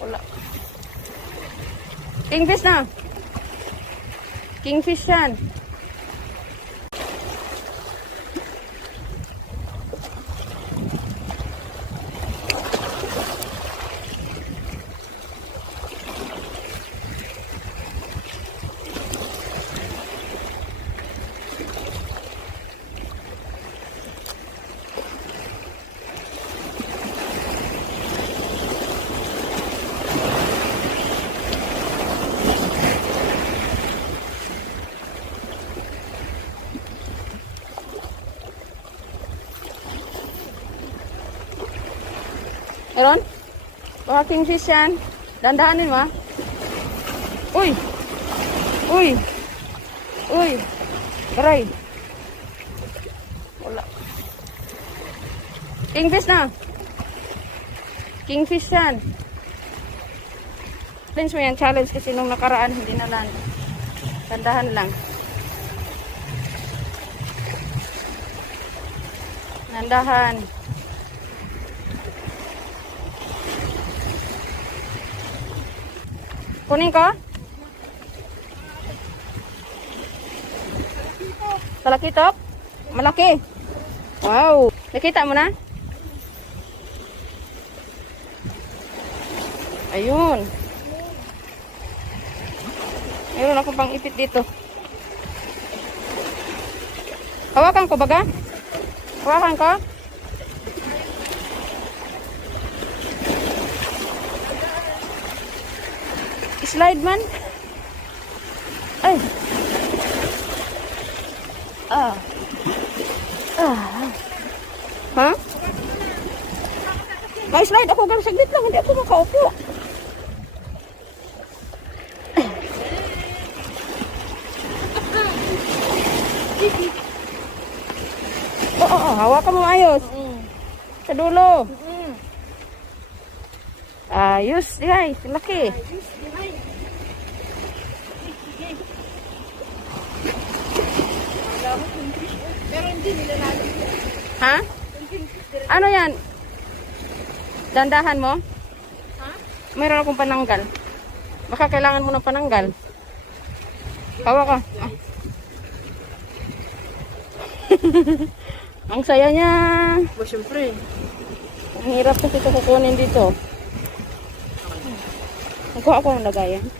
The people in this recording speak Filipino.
Wala. Kingfish na. Kingfish yan. Meron? Baka kingfish yan. Dandahanin mo, ha? Uy! Uy! Uy! Aray! Wala. Kingfish na. Kingfish yan. Challenge mo yan. Challenge kasi nung nakaraan hindi na land. Dandahan lang. Dandahan. Kunin ko? Talakitok? Malaki. Wow. Nakita mo na? Ayun. Mayroon ako pang ipit dito. Hawakan ko baga? Hawakan ko? Slide man. Ay. Ah. Ah. Ha? May slide ako gang saglit lang, hindi ako makaupo. Oo, hawakan mo ayos. Sa dulo. Ayos, guys, laki. Pero hindi nila natin. Ha? Ano yan? Dandahan mo? Ha? Mayroon akong pananggal. Baka kailangan mo ng pananggal. Hawa ka. Ah. Ang saya niya. O, syempre. Ang hirap kasi ito kukunin dito. Nagkuha ako ng lagayan.